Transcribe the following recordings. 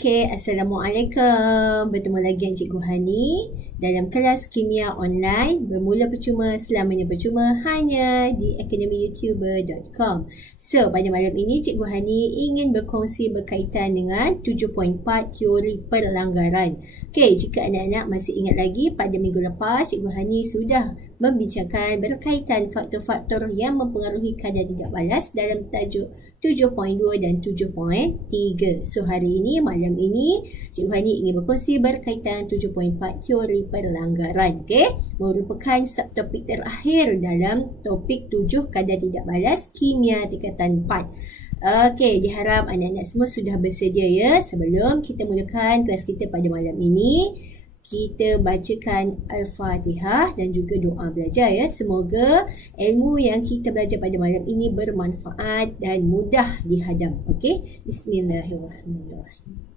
Okey, Assalamualaikum. Bertemu lagi dengan Cikgu Hani dalam kelas kimia online bermula percuma, selamanya percuma hanya di academyyoutuber.com. So, pada malam ini Cikgu Hani ingin berkongsi berkaitan dengan 7.4 teori perlanggaran. Okey, jika anak-anak masih ingat lagi, pada minggu lepas Cikgu Hani sudah membincangkan berkaitan faktor-faktor yang mempengaruhi kadar tidak balas dalam tajuk 7.2 dan 7.3. So, hari ini, malam ini, Cikgu Hani ingin berkongsi berkaitan 7.4 teori perlanggaran. Okay? Merupakan subtopik terakhir dalam topik 7 kadar tidak balas kimia tingkatan 4. Okey, diharap anak-anak semua sudah bersedia ya. Sebelum kita mulakan kelas kita pada malam ini, kita bacakan Al-Fatihah dan juga doa belajar ya. Semoga ilmu yang kita belajar pada malam ini bermanfaat dan mudah dihadam. Okey, Bismillahirrahmanirrahim.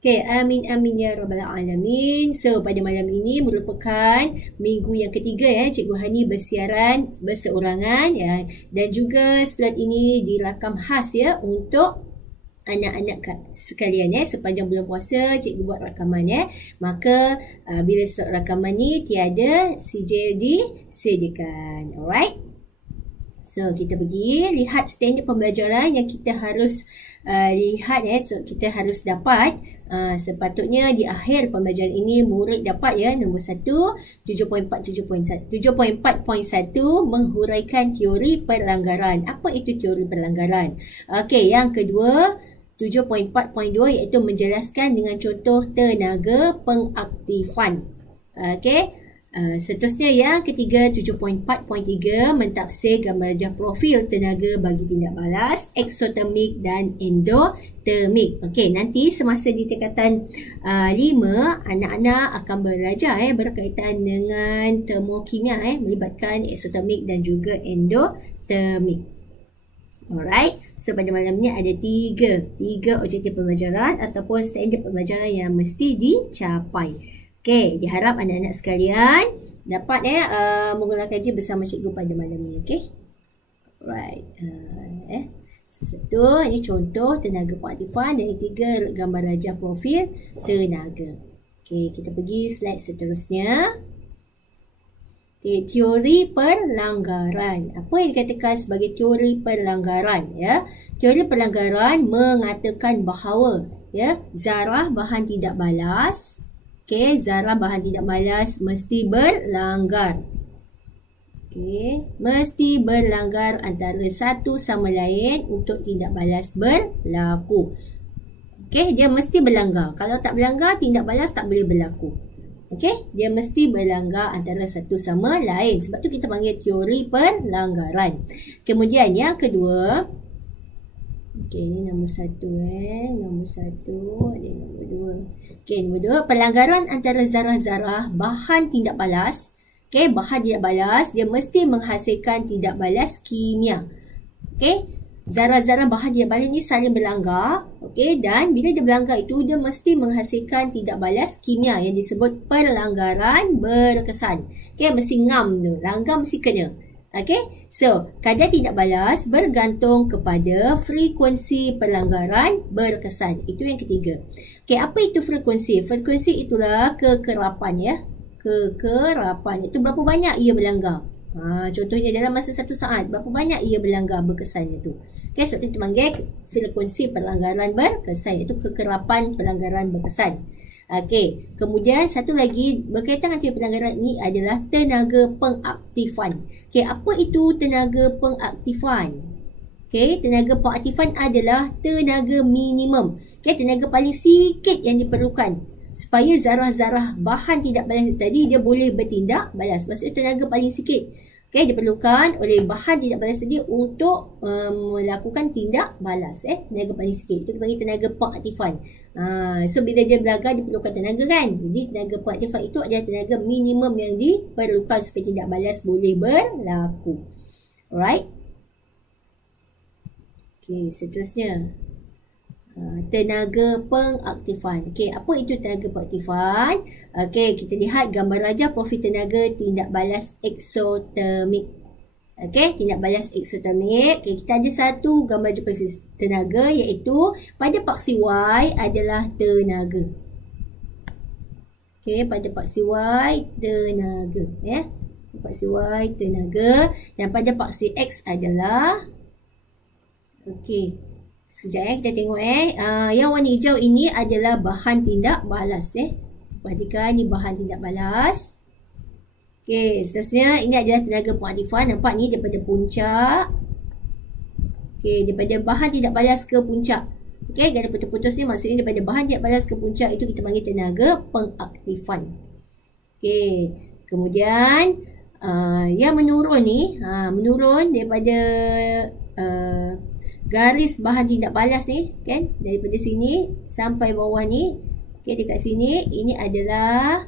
Okay, amin amin ya rabbal alamin. So, pada malam ini merupakan minggu yang ketiga ya Cikgu Hani bersiaran berseorangan ya, dan juga slot ini dirakam khas ya untuk anak-anak sekalian ya. Sepanjang bulan puasa cikgu buat rakaman ya. Maka bila slot rakaman ni tiada, CJ disediakan. Alright. So, kita pergi lihat standard pembelajaran yang kita harus lihat ya. So, kita harus dapat sepatutnya di akhir pembelajaran ini murid dapat ya. Nombor 1, 7.4 menghuraikan teori perlanggaran. Apa itu teori perlanggaran? Okey, yang kedua 7.4.2 iaitu menjelaskan dengan contoh tenaga pengaktifan. Okey. Seterusnya yang ketiga 7.4.3 mentafsir gambar rajah profil tenaga bagi tindak balas, eksotermik dan endotermik. Okey, nanti semasa di tingkatan 5 anak-anak akan belajar berkaitan dengan termokimia melibatkan eksotermik dan juga endotermik. Alright, so pada malam ni ada tiga objektif pembelajaran ataupun standard pembelajaran yang mesti dicapai. Okey, diharap anak-anak sekalian dapat menggunakan je bersama cikgu pada malam ni. Okey. Alright. Satu, ini contoh tenaga pengaktifan, dan yang tiga gambar rajah profil tenaga. Okey, kita pergi slide seterusnya. Okay, teori perlanggaran. Apa yang dikatakan sebagai teori perlanggaran ya? Teori perlanggaran mengatakan bahawa ya, zarah bahan tidak balas, zarah bahan tidak balas mesti berlanggar. Mesti berlanggar antara satu sama lain untuk tindak balas berlaku. Dia mesti berlanggar. Kalau tak berlanggar, tindak balas tak boleh berlaku. Dia mesti berlanggar antara satu sama lain. Sebab tu kita panggil teori perlanggaran. Kemudian yang kedua, ini nombor 1 nombor 1, ada nombor 2. Nombor 2, pelanggaran antara zarah-zarah bahan tindak balas. Bahan tidak balas dia mesti menghasilkan tidak balas kimia. Zarah-zarah bahan tidak balas ni saling berlanggar. Dan bila dia berlanggar itu, dia mesti menghasilkan tidak balas kimia yang disebut pelanggaran berkesan. Mesti ngam tu, langgar mesti kena. So, kadar tidak balas bergantung kepada frekuensi pelanggaran berkesan. Itu yang ketiga. Apa itu frekuensi? Frekuensi itulah kekerapan ya. Kekerapan. Itu berapa banyak ia berlanggar. Contohnya dalam masa 1 saat, berapa banyak ia berlanggar berkesan itu. Sebab itu panggil frekuensi pelanggaran berkesan. Itu kekerapan pelanggaran berkesan. Kemudian satu lagi berkaitan dengan pelanggaran ini adalah tenaga pengaktifan. Apa itu tenaga pengaktifan? Tenaga pengaktifan adalah tenaga minimum. Tenaga paling sikit yang diperlukan supaya zarah-zarah bahan tidak balas tadi dia boleh bertindak balas. Maksudnya tenaga paling sikit diperlukan oleh bahan tidak balas tadi untuk melakukan tindak balas. Tenaga paling sikit itu dipanggil tenaga pengaktifan. So bila dia berlanggar diperlukan tenaga kan. Jadi tenaga pengaktifan itu adalah tenaga minimum yang diperlukan supaya tindak balas boleh berlaku. Alright. Seterusnya Tenaga pengaktifan. Okey, apa itu tenaga pengaktifan? Okey, kita lihat gambar rajah profil tenaga tindak balas eksotermik. Okey, tindak balas eksotermik. Okey, kita ada satu gambar rajah profil tenaga iaitu pada paksi Y adalah tenaga. Okey, pada paksi Y tenaga, ya. Paksi Y tenaga dan pada paksi X adalah okey. Sekejap kita tengok yang warna hijau ini adalah bahan tindak balas Perhatikan ni bahan tindak balas. Okey, seterusnya ini adalah tenaga pengaktifan. Nampak ni daripada puncak. Okey, daripada bahan tindak balas ke puncak. Okey, garis putus-putus ni maksudnya daripada bahan tindak balas ke puncak itu kita panggil tenaga pengaktifan. Okey, kemudian yang menurun ni, menurun daripada garis bahan tindak balas ni, kan, daripada sini sampai bawah ni. Okey, dekat sini ini adalah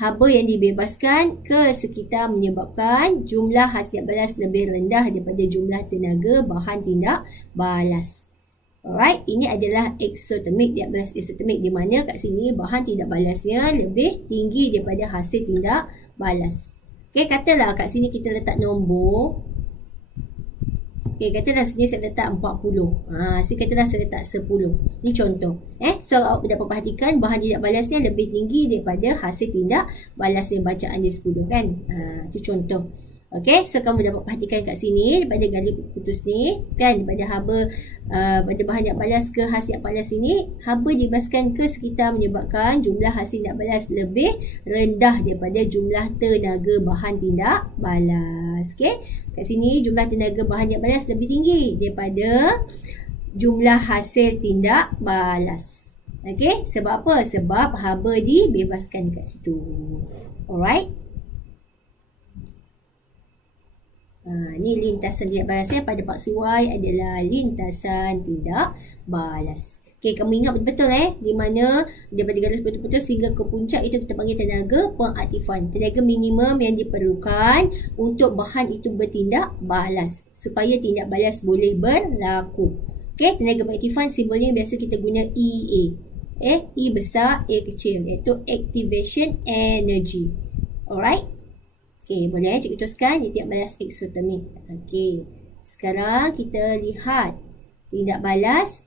haba yang dibebaskan ke sekitar menyebabkan jumlah hasil balas lebih rendah daripada jumlah tenaga bahan tindak balas. Alright, ini adalah eksotermik, tindak balas eksotermik, di mana kat sini bahan tindak balasnya lebih tinggi daripada hasil tindak balas. Okey, katalah kat sini kita letak nombor. Okey, katalah sini saya letak 40. Sini katalah saya letak 10. Ni contoh. So awak dapat perhatikan bahan tindak balasnya lebih tinggi daripada hasil tindak balas yang bacaan dia 10, kan. Itu contoh. Okey, so kamu dapat perhatikan kat sini daripada garis putus ni, kan, daripada haba pada bahan tindak balas ke hasil tindak balas ini, haba dibebaskan ke sekitar menyebabkan jumlah hasil tindak balas lebih rendah daripada jumlah tenaga bahan tindak balas. Okey, kat sini jumlah tenaga bahan tindak balas lebih tinggi daripada jumlah hasil tindak balas. Okey, sebab apa? Sebab haba dibebaskan kat situ. Alright. Ni lintasan tindak balas pada paksi Y adalah lintasan tindak balas. Okey, kamu ingat betul-betul di mana daripada garis putus-putus hingga ke puncak itu kita panggil tenaga pengaktifan. Tenaga minimum yang diperlukan untuk bahan itu bertindak balas supaya tindak balas boleh berlaku. Okey, tenaga pengaktifan simbolnya biasa kita guna EA. E besar, A kecil, iaitu activation energy. Alright. Okey, boleh cikgu teruskan tindak balas eksotermik. Okey, sekarang kita lihat tindak balas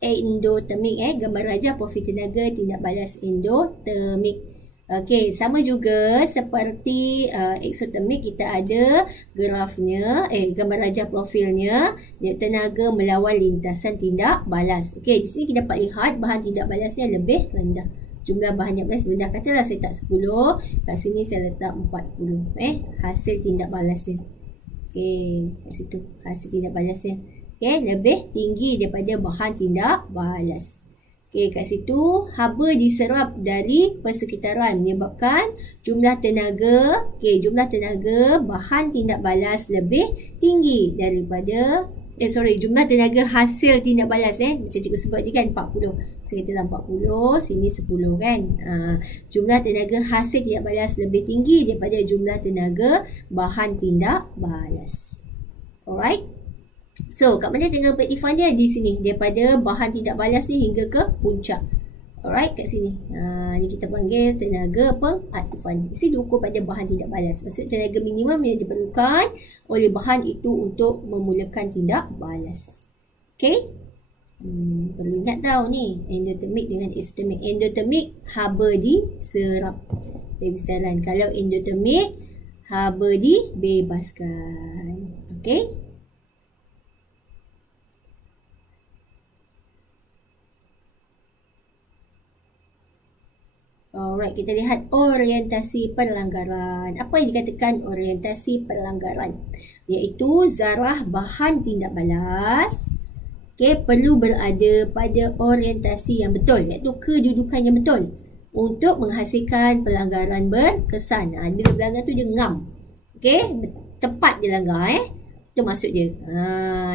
endotermik. Gambar rajah profil tenaga tindak balas endotermik. Okey, sama juga seperti eksotermik, kita ada grafnya, gambar rajah profilnya, dia tenaga melawan lintasan tindak balas. Okey, di sini kita dapat lihat bahan tindak balasnya lebih rendah. Jumlah bahan tindak balas rendah. Katalah saya letak 10, kat sini saya letak 40. Hasil tindak balasnya. Okey, kat situ hasil tindak balasnya. Okey, lebih tinggi daripada bahan tindak balas. Okey, kat situ haba diserap dari persekitaran menyebabkan jumlah tenaga, jumlah tenaga bahan tindak balas lebih tinggi daripada jumlah tenaga hasil tindak balas macam cikgu sebut tadi, kan, 40. Saya katalah 40, sini 10, kan. Jumlah tenaga hasil tindak balas lebih tinggi daripada jumlah tenaga bahan tindak balas. Alright. So, kat mana tenaga pengaktifan dia? Di sini, daripada bahan tindak balas ni hingga ke puncak. Alright, kat sini. Ni kita panggil tenaga pengaktifan. Mesti diukur pada bahan tindak balas. Maksud tenaga minimum yang diperlukan oleh bahan itu untuk memulakan tindak balas. Okay? Perlu ingat tahu ni, endotermik dengan eksotermik. Endotermik, haba diserap. Besaran. Kalau endotermik, haba dibebaskan. Okay? Alright, kita lihat orientasi pelanggaran. Apa yang dikatakan orientasi pelanggaran? Iaitu zarah bahan tindak balas perlu berada pada orientasi yang betul, iaitu kedudukan yang betul untuk menghasilkan pelanggaran berkesan. Bila pelanggar tu dia ngam. Tepat dia langgar. Itu maksud dia.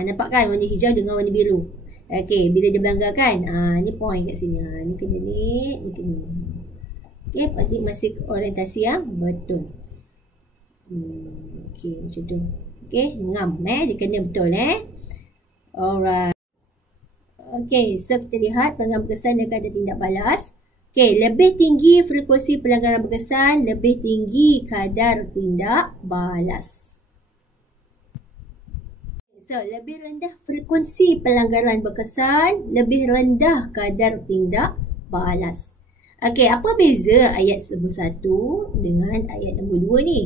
Nampak kan warna hijau dengan warna biru. Bila dia berlanggar kan. Ni point kat sini. Ni kena ni kena ni. Berarti masih orientasi yang betul. Macam tu. Ngam dia kena betul. Alright. Okey, so kita lihat pelanggaran berkesan dan kadar tindak balas. Okey, lebih tinggi frekuensi pelanggaran berkesan, lebih tinggi kadar tindak balas. So, lebih rendah frekuensi pelanggaran berkesan, lebih rendah kadar tindak balas. Okey, apa beza ayat nombor 1 dengan ayat nombor 2 ni?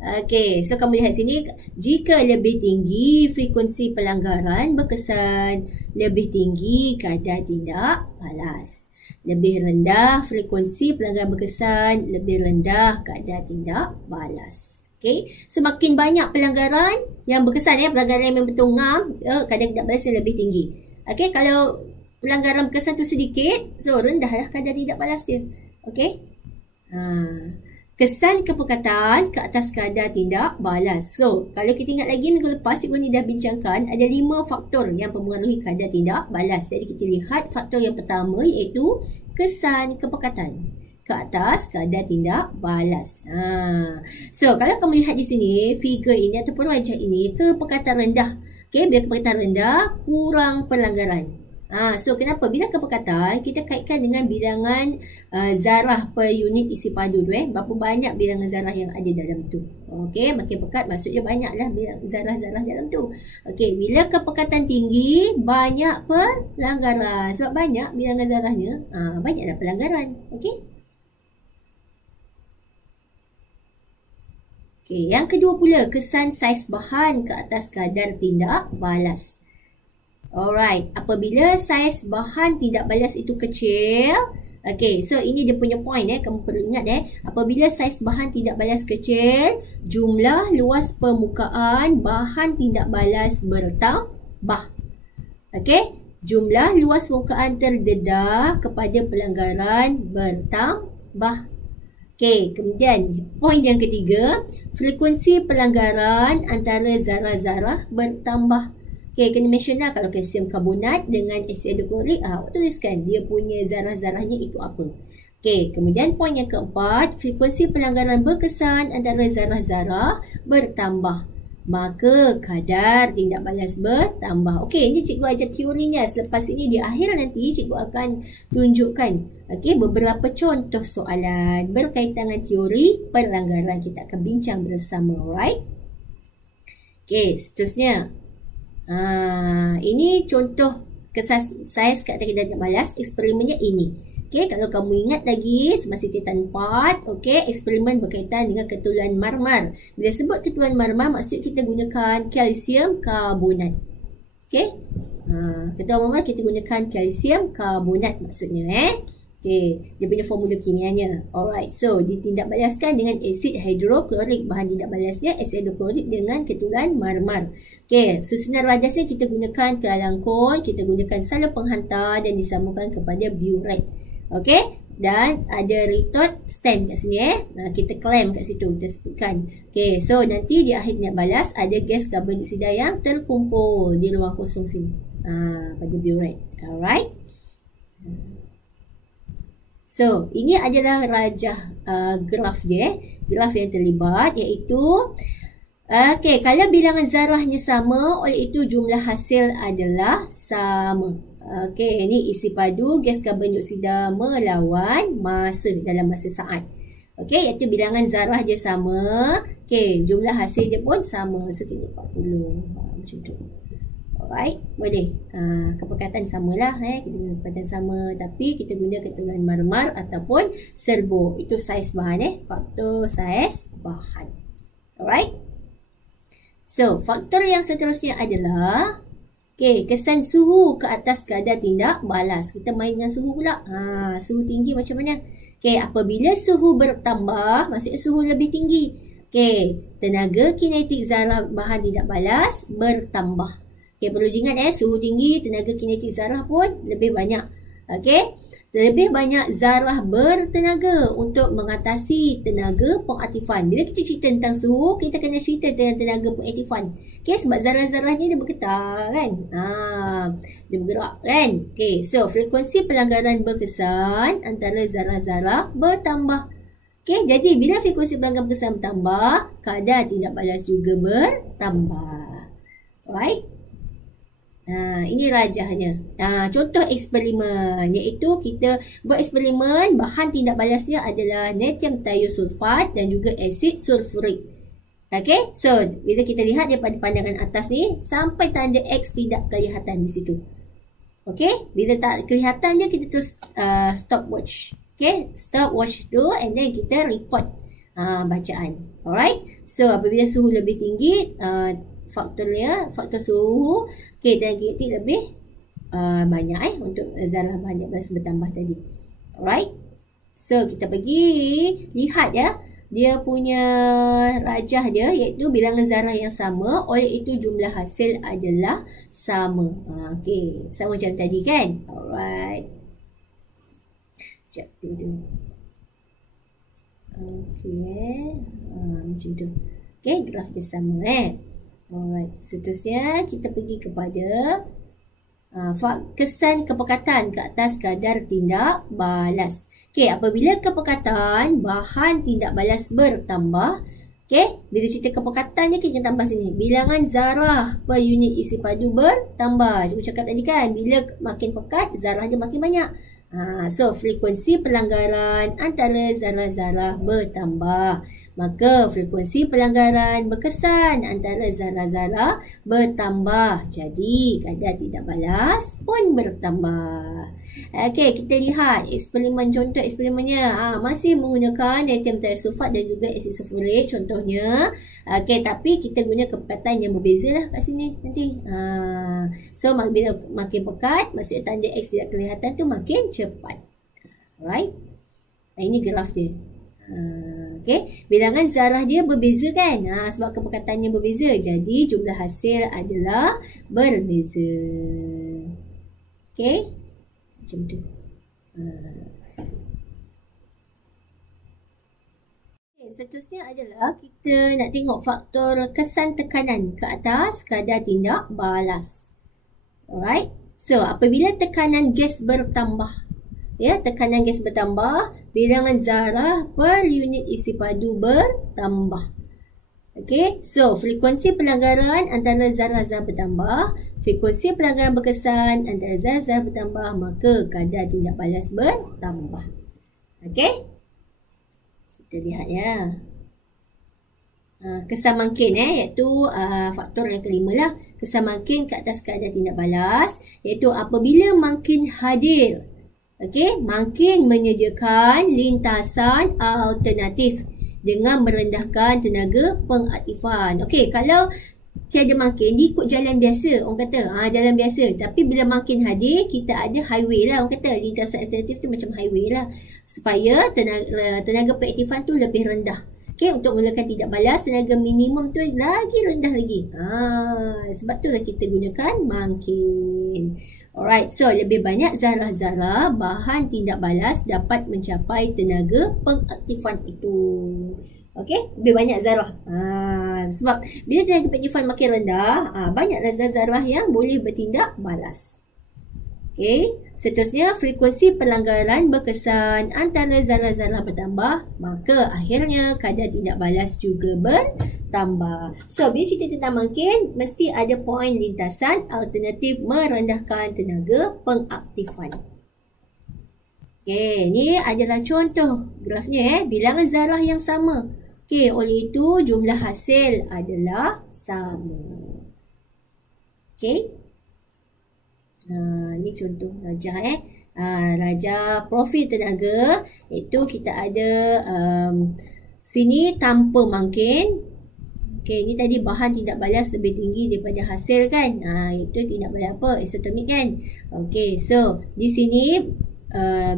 Okey, so kamu lihat sini, jika lebih tinggi frekuensi pelanggaran berkesan, lebih tinggi kadar tindak balas. Lebih rendah frekuensi pelanggaran berkesan, lebih rendah kadar tindak balas. Okey, so makin banyak pelanggaran yang berkesan, pelanggaran yang betul ngam, kadar tindak balas yang lebih tinggi. Okey, kalau pelanggaran berkesan tu sedikit, so rendahlah kadar tindak balas dia. Okey. Kesan kepekatan ke atas kadar tindak balas. So, kalau kita ingat lagi minggu lepas cikgu ni dah bincangkan ada 5 faktor yang mempengaruhi kadar tindak balas. Jadi kita lihat faktor yang pertama iaitu kesan kepekatan ke atas kadar tindak balas. So, kalau kamu lihat di sini figure ini ataupun wajah ini kepekatan rendah. Okey, bila kepekatan rendah kurang pelanggaran. So kenapa? Bila kepekatan kita kaitkan dengan bilangan zarah per unit isi padu tu, berapa banyak bilangan zarah yang ada dalam tu. Okey, makin pekat maksudnya banyaklah zarah-zarah dalam tu. Okey, bila kepekatan tinggi banyak pelanggaran. Sebab banyak bilangan zarahnya, banyaklah pelanggaran. Okey. Okey, yang kedua pula kesan saiz bahan ke atas kadar tindak balas. Alright, apabila saiz bahan tindak balas itu kecil, okay, so ini dia punya point kamu perlu ingat apabila saiz bahan tindak balas kecil, jumlah luas permukaan bahan tindak balas bertambah. Okay, jumlah luas permukaan terdedah kepada pelanggaran bertambah. Okay, kemudian point yang ketiga, frekuensi pelanggaran antara zarah-zarah bertambah. Okay, kena mention lah kalau kalsium karbonat dengan asid hidroklorik, tuliskan dia punya zarah-zarahnya itu apa. Okay, kemudian poin yang keempat, frekuensi pelanggaran berkesan antara zarah-zarah bertambah. Maka kadar tindak balas bertambah. Okay, ini cikgu ajar teorinya. Selepas ini di akhir nanti cikgu akan tunjukkan beberapa contoh soalan berkaitan dengan teori pelanggaran. Kita akan bincang bersama, alright? Okay, seterusnya. Ini contoh kesan saiz kadar tindak balas. Eksperimennya ini. Okay, kalau kamu ingat lagi semasa titan 4, okay, eksperimen berkaitan dengan keteluan marmar. Bila sebut keteluan marmar, maksud kita gunakan kalsium karbonat. Okay, keteluan marmar kita gunakan kalsium karbonat maksudnya. Okay, dia punya formula kimianya. Alright, so ditindakbalaskan dengan asid hidroklorik. Bahan tindak balasnya asid hidroklorik dengan keteluan marmar. Okay, susunan rajasnya kita gunakan telangkon, kita gunakan salur penghantar dan disambungkan kepada burette. Okay, dan ada retort stand kat sini kita clamp kat situ, kita sebutkan. Okay, so nanti di akhir tindak balas ada gas karbon dioksida yang terkumpul di ruang kosong sini pada burette. Alright. So, ini adalah rajah graf dia, graf yang terlibat iaitu kalau bilangan zarahnya sama, oleh itu jumlah hasil adalah sama. Ini isi padu gas karbon dioksida melawan masa dalam masa saat. Iaitu bilangan zarah dia sama, jumlah hasil dia pun sama. So, 40 macam tu. Alright, boleh. Kepekatan samalah, kita guna kepekatan sama, tapi kita guna keteluan marmar ataupun serbo. Itu saiz bahan, faktor saiz bahan. Alright. So, faktor yang seterusnya adalah kesan suhu ke atas kadar tindak balas. Kita main dengan suhu pula. Suhu tinggi macam mana? Apabila suhu bertambah, maksudnya suhu lebih tinggi. Tenaga kinetik zarah bahan tindak balas bertambah. Perlu diingat suhu tinggi, tenaga kinetik zarah pun lebih banyak. Lebih banyak zarah bertenaga untuk mengatasi tenaga pengaktifan. Bila kita cerita tentang suhu, kita kena cerita tentang tenaga pengaktifan. Sebab zarah-zarah ni dia bergetar kan. Dia bergerak kan. So frekuensi pelanggaran berkesan antara zarah-zarah bertambah. Jadi bila frekuensi pelanggaran berkesan bertambah, kadar tindak balas juga bertambah. Alright. Ini rajahnya. Contoh eksperimen, iaitu kita buat eksperimen bahan tindak balasnya adalah natrium thiosulfat dan juga asid sulfurik. Okay, so bila kita lihat daripada pandangan atas ni, sampai tanda X tidak kelihatan di situ. Okay, bila tak kelihatan dia, kita terus stopwatch. Okay, stopwatch tu and then kita record bacaan. Alright, so apabila suhu lebih tinggi, faktor suhu, okay, dan kinetik lebih banyak untuk zarah banyak balas bertambah tadi. Alright, so kita pergi lihat dia punya rajah dia, iaitu bilangan zarah yang sama, oleh itu jumlah hasil adalah sama. Okay, sama macam tadi kan. Alright, sekejap dulu. Okay, macam tu. Okay, graf dia sama Alright, seterusnya kita pergi kepada kesan kepekatan ke atas kadar tindak balas. Okay, apabila kepekatan bahan tindak balas bertambah, okay, bila cerita kepekatan ni, kita tambah sini. Bilangan zarah per unit isi padu bertambah. Cikgu cakap tadi kan, bila makin pekat, zarah dia makin banyak. So, frekuensi pelanggaran antara zarah-zarah bertambah. Maka, frekuensi pelanggaran berkesan antara zarah-zarah bertambah. Jadi, kadar tidak balas pun bertambah. Okey, kita lihat eksperimen, contoh eksperimennya. Masih menggunakan natrium thiosulfat dan juga asid sulfurik contohnya. Okey, tapi kita guna kepekatan yang berbeza lah kat sini nanti. So, bila makin pekat, maksudnya tanda X tidak kelihatan tu makin cepat. Alright. Ini graf dia. Okey, bilangan zarah dia berbeza kan? Sebab kepekatannya berbeza. Jadi, jumlah hasil adalah berbeza. Okey. Macam tu. Seterusnya adalah kita nak tengok faktor kesan tekanan ke atas kadar tindak balas. Alright. So, apabila tekanan gas bertambah, tekanan gas bertambah, bilangan zarah per unit isi padu bertambah. Okay, so frekuensi pelanggaran antara zarah-zarah bertambah, frekuensi pelanggaran berkesan antara zarah-zarah bertambah, maka kadar tindak balas bertambah. Okay, kita lihat kesan makin iaitu faktor yang kelima lah. Kesan makin ke atas kadar tindak balas, iaitu apabila makin hadir, makin menyediakan lintasan alternatif dengan merendahkan tenaga pengaktifan. Okey, kalau tiada makin, dia ikut jalan biasa, orang kata. Jalan biasa. Tapi bila makin hadir, kita ada highway lah, orang kata. Lintasan alternatif tu macam highway lah. Supaya tenaga pengaktifan tu lebih rendah. Okey, untuk mulakan tidak balas, tenaga minimum tu lagi rendah lagi. Sebab tu lah kita gunakan makin. Alright, so lebih banyak zarah-zarah bahan tindak balas dapat mencapai tenaga pengaktifan itu. Okey, lebih banyak zarah. Sebab bila tenaga pengaktifan makin rendah, banyaklah zarah-zarah yang boleh bertindak balas. Okey, seterusnya frekuensi pelanggaran berkesan antara zarah-zarah bertambah, maka akhirnya kadar tindak balas juga bertambah. So, bila cerita tentang makin, mesti ada poin lintasan alternatif merendahkan tenaga pengaktifan. Okey, ni adalah contoh grafnya bilangan zarah yang sama. Okey, oleh itu jumlah hasil adalah sama. Okey. Ni contoh rajah rajah profil tenaga, iaitu kita ada sini tanpa makin. Okey, ni tadi bahan tidak balas lebih tinggi daripada hasil kan. Itu tidak balas apa? Isotonik kan. Okey, so di sini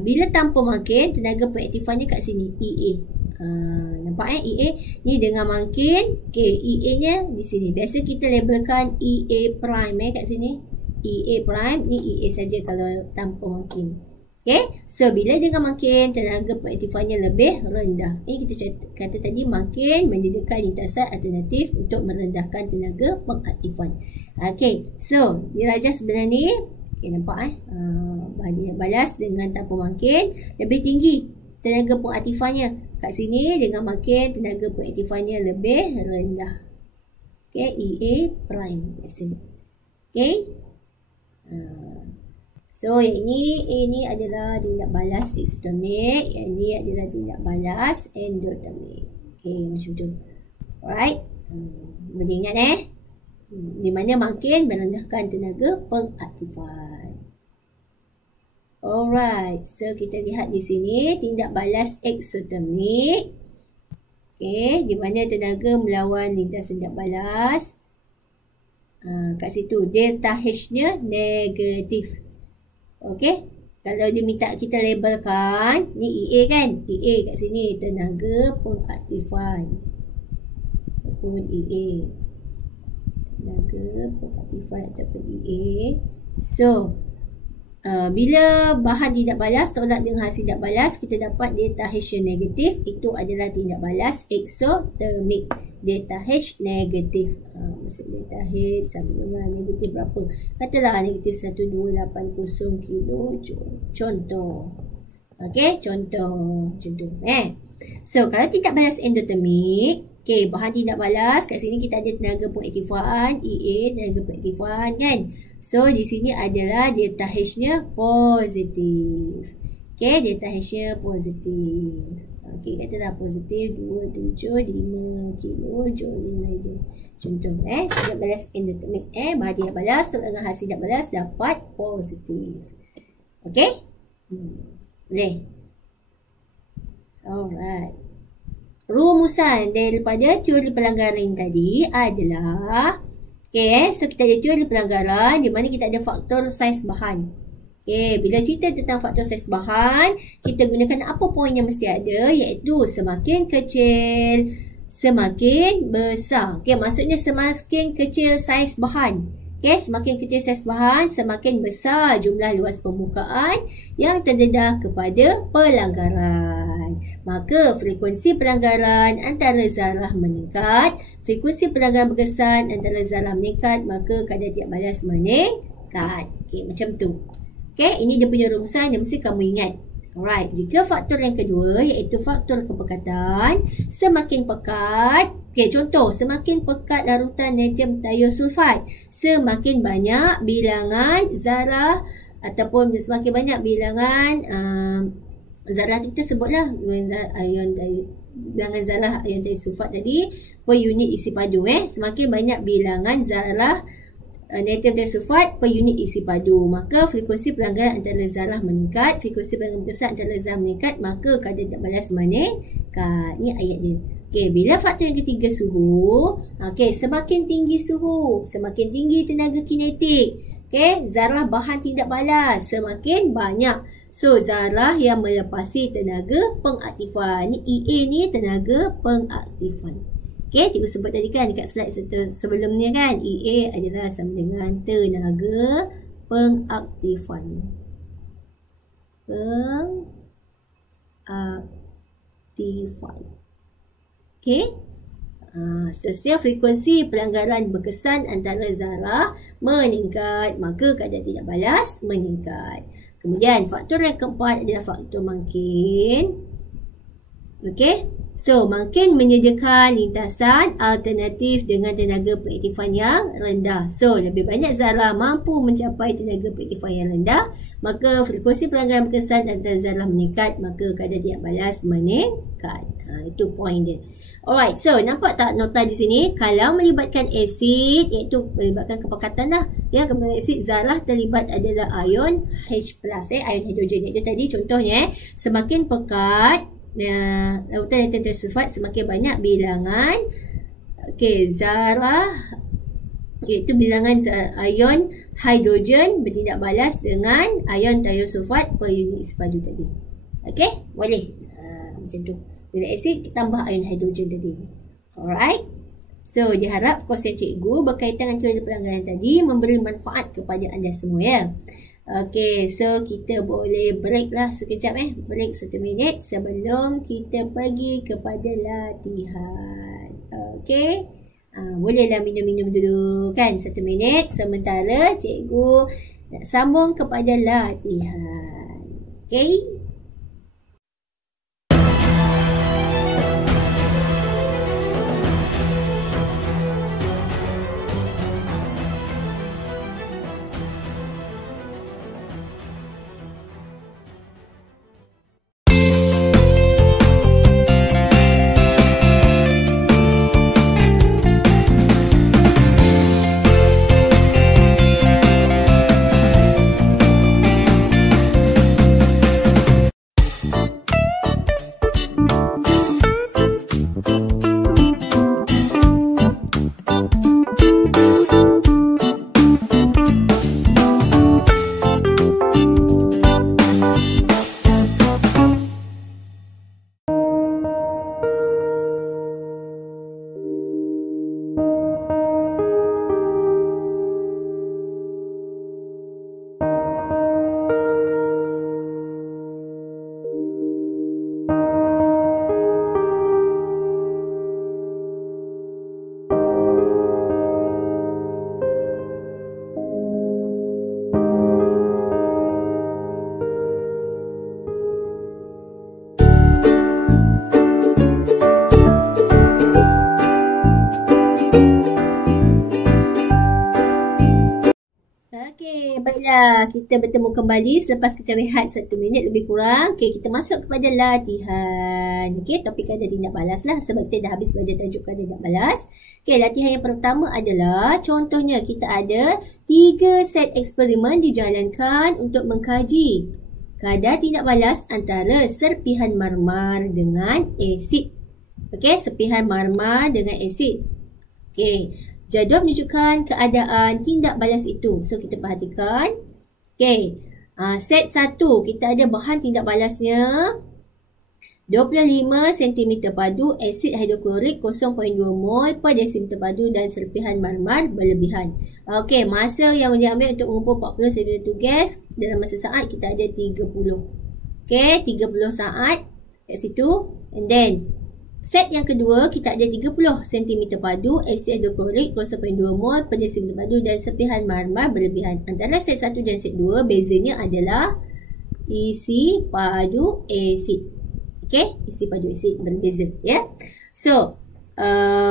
bila tanpa makin, tenaga pengaktifannya kat sini EA. Nampak EA ni dengan makin. Okey, EA nya di sini. Biasa kita labelkan EA prime kat sini. EA prime ni EA saja kalau tanpa makin. Okay, so bila dengan makin, tenaga pengaktifannya lebih rendah. Ini kita kata tadi makin menyediakan lintasan alternatif untuk merendahkan tenaga pengaktifan. Okay, so dirajah sebelah ni, okay, nampak balas dengan tanpa makin lebih tinggi tenaga pengaktifannya. Kat sini dengan makin, tenaga pengaktifannya lebih rendah. Okay, EA prime kat sini. Okay. So yang ini adalah tindak balas eksotermik, yang ini adalah tindak balas endotermik. Okay, macam tu. Alright. Boleh ingat di mana makin merendahkan tenaga pengaktifan. Alright. So kita lihat di sini tindak balas eksotermik. Okay, di mana tenaga melawan lintas tindak balas. Kat situ delta H-nya negatif. Okey, kalau dia minta kita labelkan, ni EA kan? EA kat sini tenaga pengaktifan. Ataupun EA. Tenaga pengaktifan ataupun EA. So, bila bahan tidak balas tolak dengan hasil tidak balas, kita dapat delta H yang negatif. Itu adalah tindak balas eksotermik. Delta H negatif. Maksud delta H sama dengan negatif berapa? Katalah negatif 1280 kilojoule. Contoh. Okey, contoh. Contoh. So, kalau tidak balas endotermik, okey, bahan tidak balas, kat sini kita ada tenaga pengaktifan, EA, tenaga pengaktifan kan? So, di sini adalah delta H-nya positif. Okey, delta H-nya positif. Okey, katalah positif 275 kilojoule nilai dia. Contoh, tidak balas endotermik, bahan tidak balas, dengan hasil tidak balas dapat positif. Okey? Boleh? Alright. Rumusan daripada teori pelanggaran tadi adalah, so kita ada teori pelanggaran di mana kita ada faktor saiz bahan. Bila cerita tentang faktor saiz bahan, kita gunakan apa poin yang mesti ada, iaitu semakin kecil, semakin besar. Maksudnya semakin kecil saiz bahan. Semakin kecil saiz bahan, semakin besar jumlah luas permukaan yang terdedah kepada pelanggaran. Maka frekuensi pelanggaran antara zarah meningkat, frekuensi pelanggaran berkesan antara zarah meningkat, maka kadar tidak balas meningkat. Macam tu. Ini dia punya rumusan yang mesti kamu ingat. Alright, jika faktor yang kedua iaitu faktor kepekatan, semakin pekat, contoh, semakin pekat larutan natrium thiosulfide, semakin banyak bilangan zarah ataupun semakin banyak bilangan zarah, kita sebutlah bilangan zarah ion thiosulfide tadi per unit isi padu. Semakin banyak bilangan zarah natrium thiosulfide per unit isi padu, maka frekuensi pelanggaran antara zarah meningkat, frekuensi pelanggaran berkesan antara zarah meningkat, maka kadar tidak balas meningkat. Ni ayat dia. Bila faktor yang ketiga suhu, semakin tinggi suhu, semakin tinggi tenaga kinetik. Zarah bahan tidak balas semakin banyak. So, zarah yang melepasi tenaga pengaktifan. Ni EA ni tenaga pengaktifan. Cikgu sebut tadi kan dekat slide sebelumnya kan, EA adalah sama dengan tenaga pengaktifan. Sosial frekuensi pelanggaran berkesan antara zarah meningkat, maka kadar tidak balas meningkat. Kemudian faktor yang keempat adalah faktor makin. So, makin menyediakan lintasan alternatif dengan tenaga pengaktifan yang rendah. So, lebih banyak zarah mampu mencapai tenaga pengaktifan yang rendah, maka frekuensi pelanggaran berkesan antara zarah meningkat, maka kadar tidak balas meningkat. Itu poin dia. Alright, so nampak tak nota di sini? Kalau melibatkan asid, iaitu melibatkan kepekatan lah. Yang kemudian asid, zarah terlibat adalah ion H+, ion hidrogen. Iaitu tadi contohnya, semakin pekat lautan natrium thiosulfide, semakin banyak bilangan zarah, iaitu bilangan ion hidrogen bertindak balas dengan ion thiosulfide per unit isi padu tadi. Boleh macam tu. Bila asid kita tambah ion hidrogen tadi. Alright. So, diharap kongsian cikgu berkaitan dengan teori pelanggaran tadi memberi manfaat kepada anda semua ya. So kita boleh break lah sekejap break 1 minit sebelum kita pergi kepada latihan. Bolehlah minum-minum dulu kan 1 minit sementara cikgu nak sambung kepada latihan. kita bertemu kembali selepas kita rehat 1 minit lebih kurang. Okey, kita masuk kepada latihan. Okey, topik kadar tindak balas lah sebab kita dah habis belajar tajuk kadar tindak balas. Okey, latihan yang pertama adalah contohnya kita ada 3 set eksperimen dijalankan untuk mengkaji kadar tindak balas antara serpihan marmar dengan asid. Okey, serpihan marmar dengan asid. Okey, jadual menunjukkan keadaan tindak balas itu. So, kita perhatikan. Okey, set 1 kita ada bahan tindak balasnya 25 cm padu asid hidroklorik 0.2 mol per desimeter padu dan serpihan marmar berlebihan. Okey, masa yang diambil untuk mengumpul 40 cm gas dalam masa saat kita ada 30. Okey, 30 saat kat situ. And then set yang kedua, kita ada 30 cm padu, asid hidroklorik 0.2 mol per desimeter padu dan serpihan marmar berlebihan. Antara set 1 dan set 2, bezanya adalah isi padu asid. Okey, isi padu asid berbeza. Ya. So,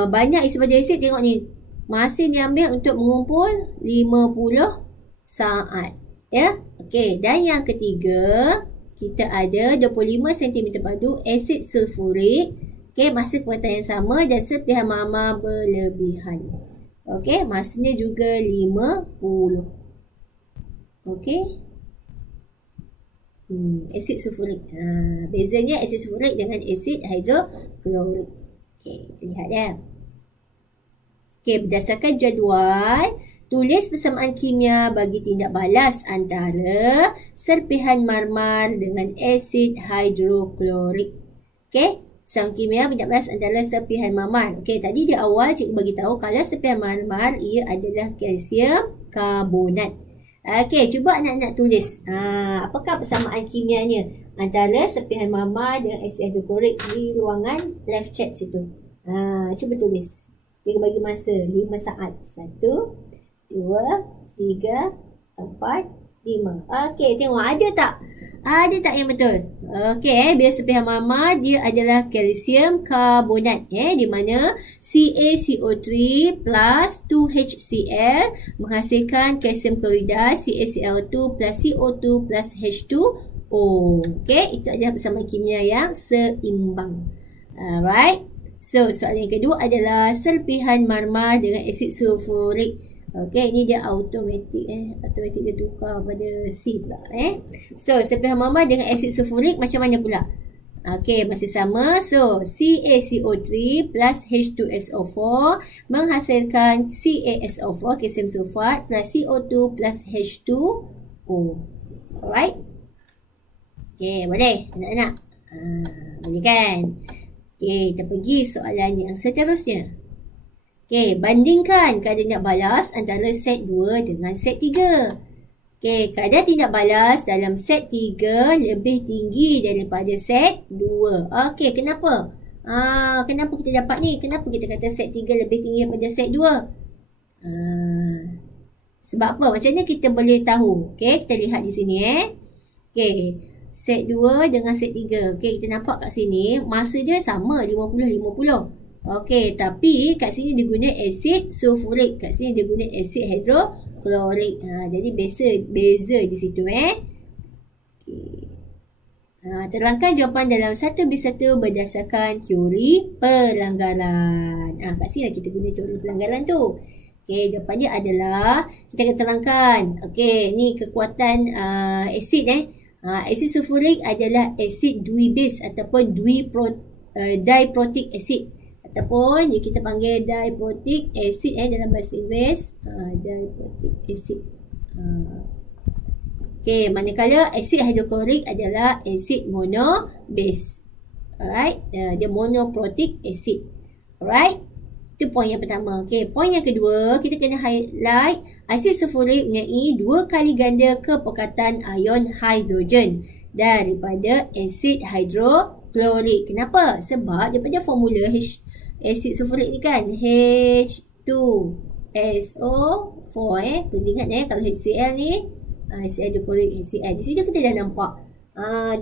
banyak isi padu asid, tengok ni. Masa ni ambil untuk mengumpul 50 saat. Ya. Okey, dan yang ketiga, kita ada 25 cm padu, asid sulfurik. Okey, masa kekuatan yang sama dan serpihan marmar berlebihan. Okey, masanya juga 50. Okey. Asid sulfurik. Bezanya asid sulfurik dengan asid hidroklorik. Okey, kita lihat ya. Okey, berdasarkan jadual, tulis persamaan kimia bagi tindak balas antara serpihan marmar dengan asid hidroklorik. Okey. Sama kimia tindak balas antara serpihan marmar. Okey, tadi di awal cikgu bagi tahu kalau serpihan marmar ia adalah kalsium karbonat. Okey, cuba anak-anak tulis. Apakah persamaan kimianya antara serpihan marmar dengan asid hidroklorik di ruangan left chat situ. Cuba tulis. Cikgu bagi masa 5 saat. 1, 2, 3, 4, 5. Okey, tengok ada tak? Ada tak yang betul? Okey, bila serpihan marmar dia adalah kalsium karbonat, di mana CaCO3 plus 2HCl menghasilkan kalsium klorida CaCl2 plus CO2 plus H2O. Okey, itu adalah persamaan kimia yang seimbang. Alright. So, soalan yang kedua adalah serpihan marmar dengan asid sulfurik. Okey, ini dia automatik automatik dia tukar pada C pula So, serpihan marmar dengan asid sulfurik macam mana pula? Okey, masih sama. So, CaCO3 plus H2SO4 menghasilkan CaSO4, kalsium sulfat plus CO2 plus H2O. Alright? Okey, boleh anak-anak? Boleh kan? Okey, kita pergi soalan yang seterusnya. Okey, bandingkan kadar tindak balas antara set 2 dengan set 3. Okey, kadar tindak balas dalam set 3 lebih tinggi daripada set 2. Okey, kenapa? Kenapa kita dapat ni? Kenapa kita kata set 3 lebih tinggi daripada set 2? Sebab apa? Macam mana kita boleh tahu? Okey, kita lihat di sini Okey, set 2 dengan set 3. Okey, kita nampak kat sini masa dia sama 50-50. Okey, tapi kat sini dia guna asid sulfurik, kat sini dia guna asid hidroklorik. Jadi beza di situ Okey. Terangkan jawapan dalam 1B1 berdasarkan teori pelanggaran. Kat sini kita guna teori pelanggaran tu. Okey, jawapan dia adalah kita akan terangkan. Okey, ni kekuatan asid asid sulfurik adalah asid dwi-base ataupun diprotic acid. Ataupun kita panggil diprotic acid dalam bahasa Inggeris. Diprotic acid. Okey, manakala asid hidroklorik adalah asid mono-base. Alright, dia monoprotic acid. Alright, itu poin yang pertama. Okey, poin yang kedua, kita kena highlight asid sulfurik mempunyai 2 kali ganda kepekatan ion hidrogen daripada asid hidroklorik. Kenapa? Sebab daripada formula asid sulfurik ni kan H2SO4 perlu ingat kalau HCl ni asid hidroklorik HCl. Di sini kita dah nampak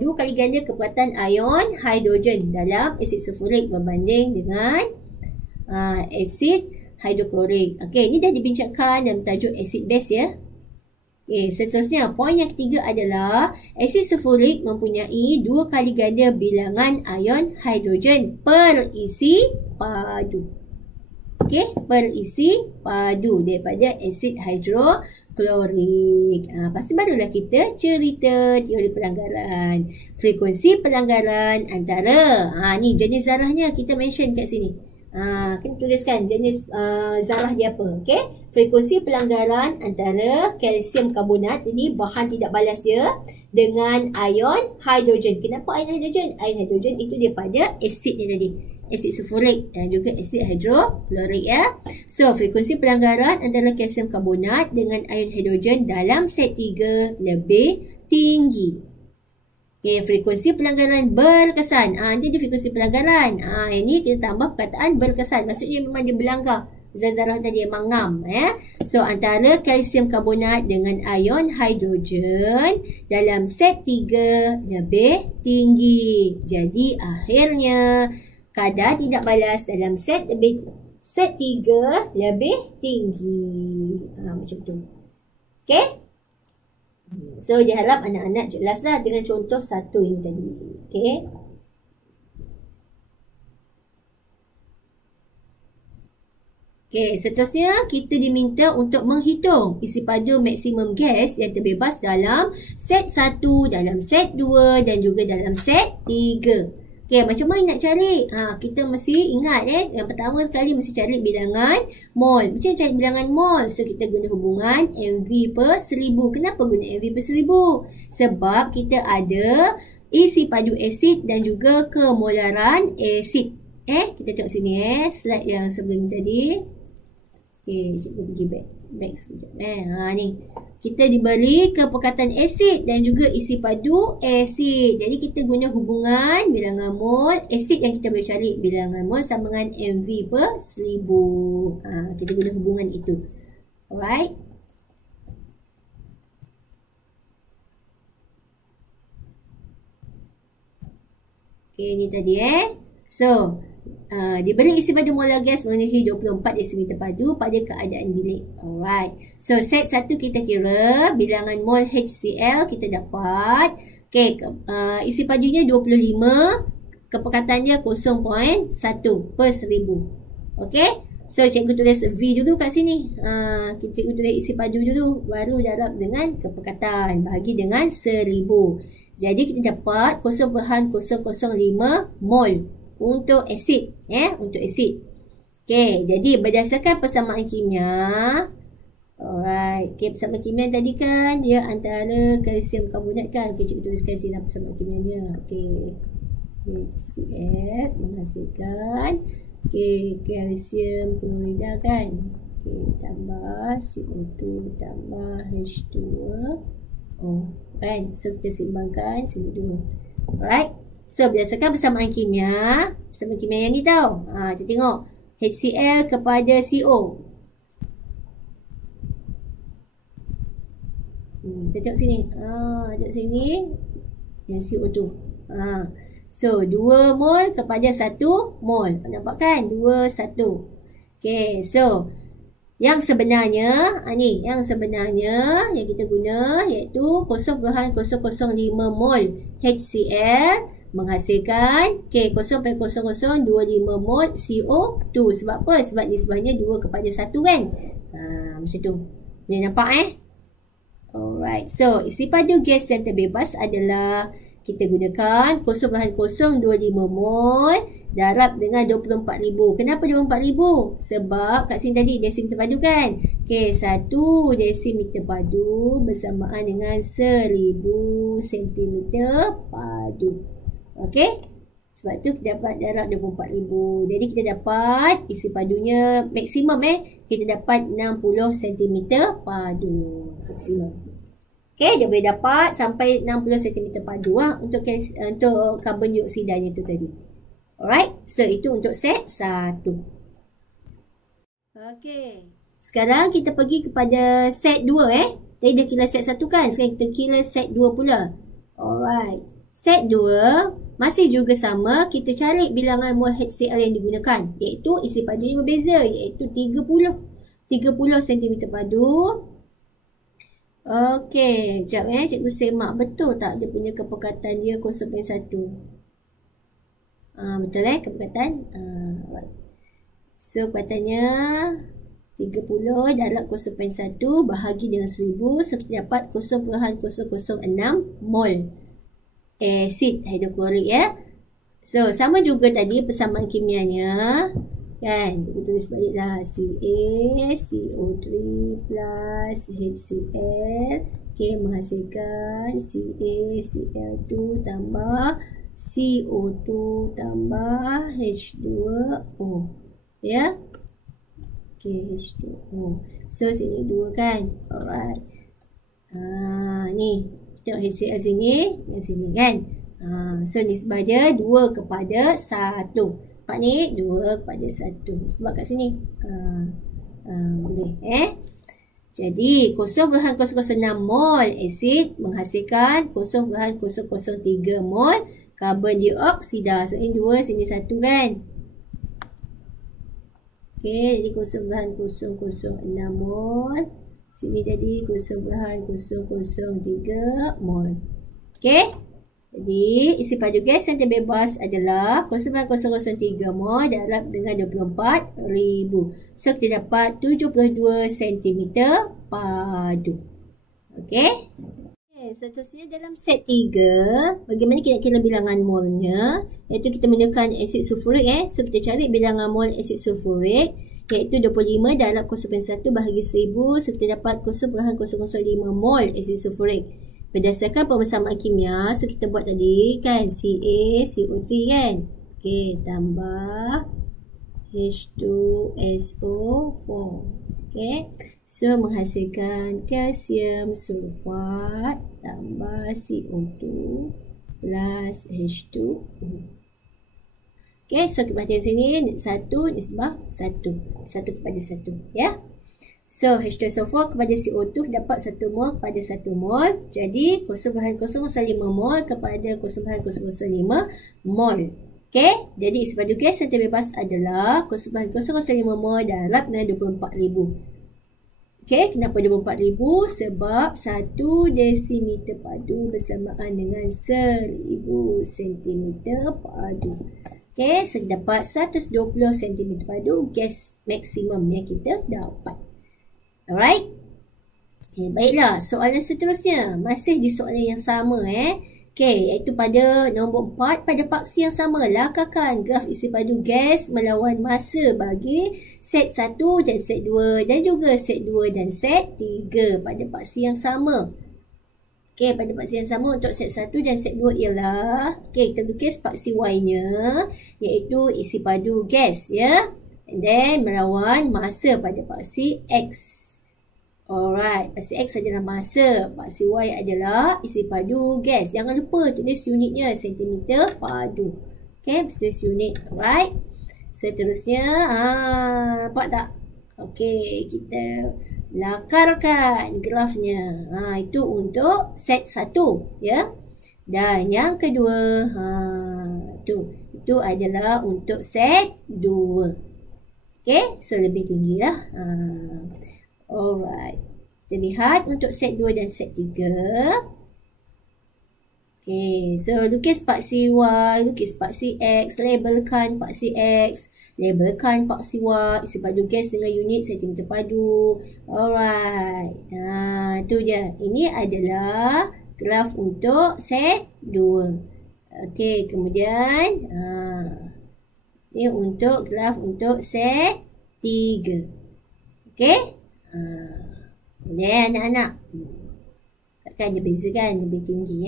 2 kali ganda kekuatan ion hidrogen dalam asid sulfurik berbanding dengan asid hidroklorik. Okey, ini dah dibincangkan dalam tajuk acid base ya. Okey, seterusnya poin yang ketiga adalah asid sulfurik mempunyai 2 kali ganda bilangan ion hidrogen per isi padu. Okey, per isi padu daripada asid hidroklorik. Lepas tu barulah kita cerita teori pelanggaran. Frekuensi pelanggaran antara, ni jenis zarahnya kita mention kat sini. Kita tuliskan jenis zarah dia apa. Okay? Frekuensi pelanggaran antara kalsium karbonat, jadi bahan tidak balas dia, dengan ion hidrogen. Kenapa ion hidrogen? Ion hidrogen itu daripada asid ni tadi, asid sulfurik dan juga asid hidroklorik ya. So frekuensi pelanggaran antara kalsium karbonat dengan ion hidrogen dalam set 3 lebih tinggi. Okay, frekuensi pelanggaran berkesan. Nanti ada frekuensi pelanggaran. Ini kita tambah perkataan berkesan. Maksudnya memang dia berlanggar. Zat-zarah tadi memang ngam. So, antara kalsium karbonat dengan ion hidrogen dalam set 3 lebih tinggi. Jadi, akhirnya kadar tidak balas dalam set 3 lebih tinggi. Macam tu. Okay? So, diharap anak-anak jelaslah dengan contoh satu ini tadi. Okay. Okay, seterusnya kita diminta untuk menghitung isi padu maksimum gas yang terbebas dalam set 1, dalam set 2 dan juga dalam set 3. Okay, macam mana nak cari? Kita mesti ingat yang pertama sekali mesti cari bilangan mol. Macam cari bilangan mol? So, kita guna hubungan MV per 1000. Kenapa guna MV per 1000? Sebab kita ada isi padu asid dan juga kemolaran asid. Kita tengok sini slide yang sebelum tadi. Okay, cikgu pergi back sekejap. Ni. Kita diberi kepekatan asid dan juga isi padu asid. Jadi kita guna hubungan bilangan mol asid yang kita boleh cari bilangan mol sama dengan MV per 1000. Kita guna hubungan itu. Alright. Okay, ni tadi So, diberi isi padu molar gas memenuhi 24 desimeter padu pada keadaan bilik. Alright. So, set 1 kita kira bilangan mol HCl kita dapat. Okay, isi padunya 25, kepekatannya 0.1 per 1000. Okay. So, cikgu tulis V dulu kat sini. Cikgu tulis isi padu dulu, baru darab dengan kepekatan. Bahagi dengan 1000. Jadi, kita dapat 0.005 mol. Untuk asid, untuk asid. Okay, jadi berdasarkan persamaan kimia. Alright, okay, persamaan kimia tadi kan dia antara kalsium karbonat kan. Okay, cikgu tuliskan sini persamaan kimianya. Okay, HCl menghasilkan kalsium klorida kan. Okay, tambah CO2 tambah H2O kan. So, kita seimbangkan sini dulu. Alright. So, berdasarkan persamaan kimia yang ni tau. Kita tengok. HCl kepada CO. Kita tengok sini. Tengok sini. Yang CO2. So, 2 mol kepada 1 mol. Nampak kan? 2, 1. Okay, so yang sebenarnya, yang sebenarnya yang kita guna iaitu 0.005 mol HCl menghasilkan 0.0025 mol CO2. Sebab apa? Sebab nisbahnya 2 kepada 1 kan. Macam tu. Ni nampak Alright. So, isi padu gas yang terbebas adalah kita gunakan 0.025 mol darab dengan 24,000. Kenapa 24,000? Sebab kat sini tadi desimeter padu kan. Okay, 1 desimeter padu bersamaan dengan 1000 sentimeter padu. Okay. Sebab tu kita dapat darab 24,000. Jadi kita dapat isi padunya maksimum kita dapat 60 cm padu. Maksimum. Okay, dia boleh dapat sampai 60 cm padu untuk karbon dioksidanya tu tadi. Alright. So itu untuk set 1. Okay. Sekarang kita pergi kepada set 2 Tadi dah kira set 1 kan. Sekarang kita kira set 2 pula. Alright. Set 2 masih juga sama, kita cari bilangan mol HCl yang digunakan, iaitu isi padunya berbeza, iaitu 30 cm padu. Okey, sekejap cikgu semak betul tak dia punya kepekatan dia 0.1. Betul kepekatan. So kepekatannya 30 darab 0.1 bahagi dengan 1000, so kita dapat 0.006 mol asid hidroklorik ya. So sama juga tadi persamaan kimianya kan, kita tulis baliklah CaCO3 plus HCl, okay, menghasilkan CaCl2 tambah CO2 tambah H2O ya. Okay, H2O. So sini 2 kan. Alright. Ni tengok HCl sini, yang sini kan. So nisbah dia 2 kepada 1. Part ni 2 kepada 1. Sebab kat sini. Boleh Jadi 0.006 mol asid menghasilkan 0.003 mol karbon dioksida. So ini 2, sini 1 kan. Okey, jadi 0.006 mol. Sini jadi 0.003 mol. Okey. Jadi isi padu gas yang terbebas adalah 0.003 mol darab dengan 24,000. So kita dapat 72 cm padu. Okey. Seterusnya dalam set 3, bagaimana kita kira bilangan molnya, iaitu kita menggunakan asid sulfurik So kita cari bilangan mol asid sulfurik, iaitu 25 darab 0.1 bahagi 1000, so kita dapat 0.005 mol asid sulfurik. Berdasarkan persamaan kimia, so kita buat tadi kan, CaCO3 kan. Okey, tambah H2SO4. Okey. So menghasilkan kalsium sulfat tambah CO2 plus H2O. Okay, so kita perhatikan sini 1 nisbah 1. 1 kepada 1 ya. So H2SO4 kepada CO2 dapat 1 mol kepada 1 mol. Jadi 0.005 mol kepada 0.005 mol. Okay, jadi isi padu gas yang terbebas adalah 0.005 mol darab dengan 24,000. Okay, kenapa 24,000? Sebab 1 desimeter padu bersamaan dengan 1,000 cm padu. Okay, so dapat 120 cm padu gas maksimum yang kita dapat. Alright. Okay, baiklah. Soalan seterusnya. Masih di soalan yang sama Okay, iaitu pada nombor 4, pada paksi yang sama, lakarkan graf isi padu gas melawan masa bagi set 1 dan set 2 dan juga set 2 dan set 3 pada paksi yang sama. Okay, pada paksi yang sama untuk set 1 dan set 2 ialah, okay, kita lukis paksi Y-nya, iaitu isi padu gas ya. And then melawan masa pada paksi X. Alright, paksi X adalah masa, paksi Y adalah isi padu gas. Jangan lupa tulis unitnya cm padu. Okay, tulis unit. Alright. Seterusnya, nampak tak? Okay, kita lakarkan grafnya. Itu untuk set 1 ya. Dan yang kedua, itu adalah untuk set 2. Okay, so lebih tinggi lah. Alright. Kita lihat untuk set 2 dan set 3. Okay. So, lukis paksi Y, lukis paksi X, labelkan paksi X, labelkan paksi Y, isi padu gas dengan unit cm padu. Alright. Itu dia. Ini adalah graf untuk set 2. Okay. Kemudian, ini untuk graf untuk set 3. Okay. Anak-anak, takkan ada beza kan, lebih tinggi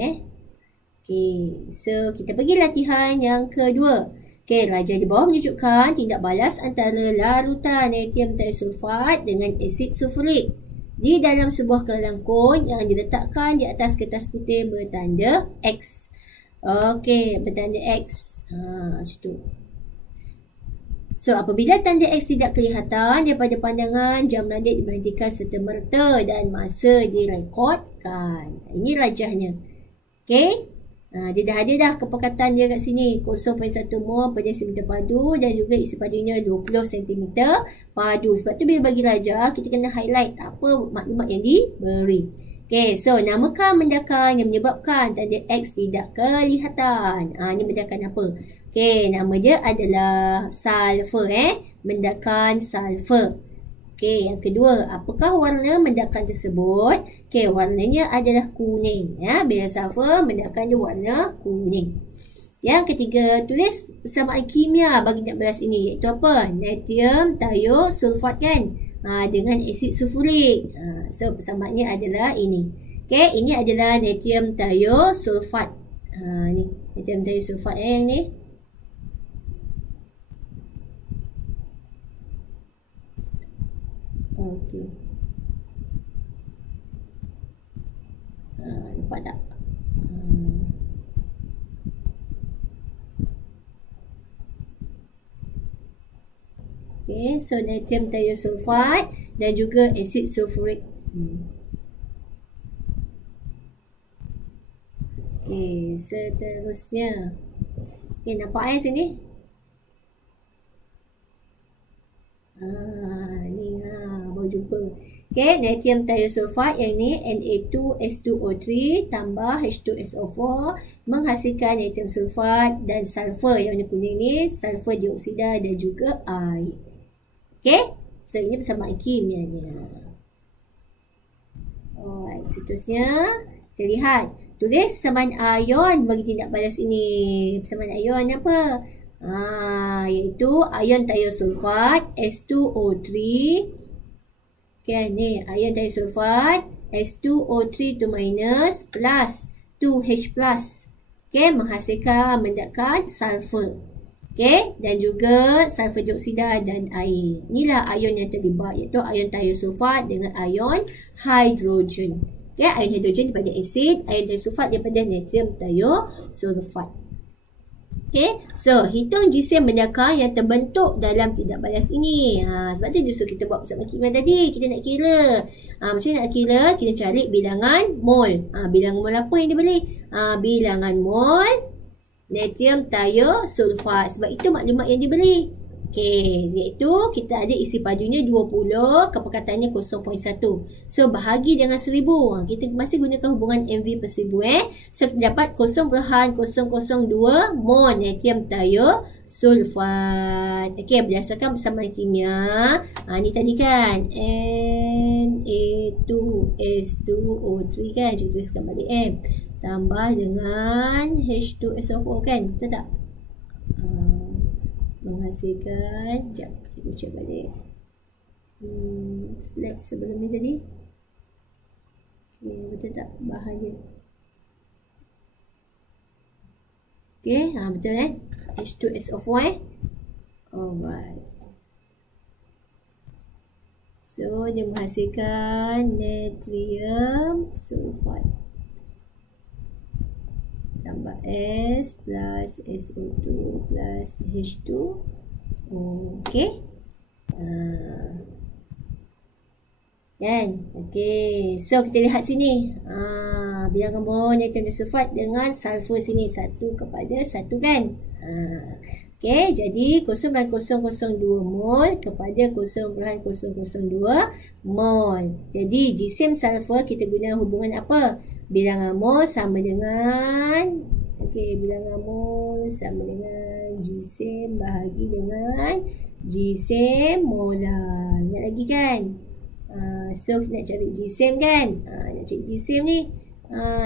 Okay, so kita pergi latihan yang kedua. Okay, rajah di bawah menunjukkan tindak balas antara larutan natrium thiosulfat dengan asid sulfurik di dalam sebuah kelangkung yang diletakkan di atas kertas putih bertanda X. Okay, bertanda X. Macam tu. So, apabila tanda X tidak kelihatan daripada pandangan, jam landik diberhentikan serta-merta dan masa direkodkan. Ini rajahnya. Okay. Dia dah ada dah kepekatan dia kat sini. 0.1 mol per desimeter padu dan juga isi padunya 20 cm padu. Sebab tu bila bagi rajah, kita kena highlight apa maklumat yang diberi. Okay, so namakan mendakan yang menyebabkan tanda X tidak kelihatan. Ini mendakan apa? Okay, nama dia adalah sulfur. Mendakan sulfur. Okay, yang kedua, apakah warna mendakan tersebut? Okay, warnanya adalah kuning. Bila sulfur, mendakan dia warna kuning. Yang ketiga, tulis persamaan kimia bagi 14 ini. Iaitu apa? Natrium thiosulfat kan? Dengan asid sulfurik. So, persamaannya adalah ini. Okay, ini adalah natrium thiosulfat. Ni, natrium thiosulfat yang ni. Okay. Nampak tak? Okay, so natrium thiosulfat dan juga asid sulfurik. Okay, seterusnya. Okay, nampak sini? Ni baru jumpa. Okay, natrium thiosulfat yang ni Na2S2O3 tambah H2SO4 menghasilkan natrium sulfat dan sulfur yang warna kuning ni, sulfur dioksida dan juga air. Okay, so ini persamaan kimianya. Alright, seterusnya kita lihat. Tulis persamaan ion bagi tindak balas ini. Persamaan ion apa? Iaitu ion thiosulfat S2O3. Okay, ni ion thiosulfat S2O3 2 minus plus 2H plus. Okay, menghasilkan mendakan sulfur. Okay, dan juga sulfur dioksida dan air. Inilah ion yang terlibat, iaitu ion thiosulfat dengan ion hidrogen. Okay, ion hidrogen daripada asid, ion thiosulfat daripada natrium thiosulfat. Okay, so hitung jisim mendakan yang terbentuk dalam tindak balas ini. Sebab tu dia suruh kita buat persamaan kimia tadi. Kita nak kira. Macam nak kira? Kita cari bilangan mol. Bilangan mol apa yang dia beli? Bilangan mol natrium thiosulfat. Sebab itu maklumat yang diberi. Okey, iaitu kita ada isi padunya 20, kepekatannya 0.1. So, bahagi dengan 1000. Kita masih gunakan hubungan MV per 1000. So, kita dapat 0.002 mol natrium thiosulfat. Okey, berdasarkan persamaan kimia. Ni tadi kan. Na2S2O3 kan. Kita tuliskan balik M. Tambah dengan H2SO4 kan. Betul tak? Menghasilkan, sekejap kita baca balik slide sebelum ni tadi. Okay, betul tak bahannya? Okay, betul H2SO4 alright. So dia menghasilkan natrium sulfat tambah S plus SO2 plus H2. Okay. Kan? Okay. So, kita lihat sini. Bilangan mol natrium sulfat dengan sulfur sini. 1 kepada 1 kan? Okay. Jadi, 0.002 mol kepada 0.002 mol. Jadi, jisim sulfur kita guna hubungan apa? Bilangan mol sama dengan bilangan mol sama dengan jisim bahagi dengan jisim molar. Ingat lagi kan? So nak cari jisim kan? Nak cari jisim ni.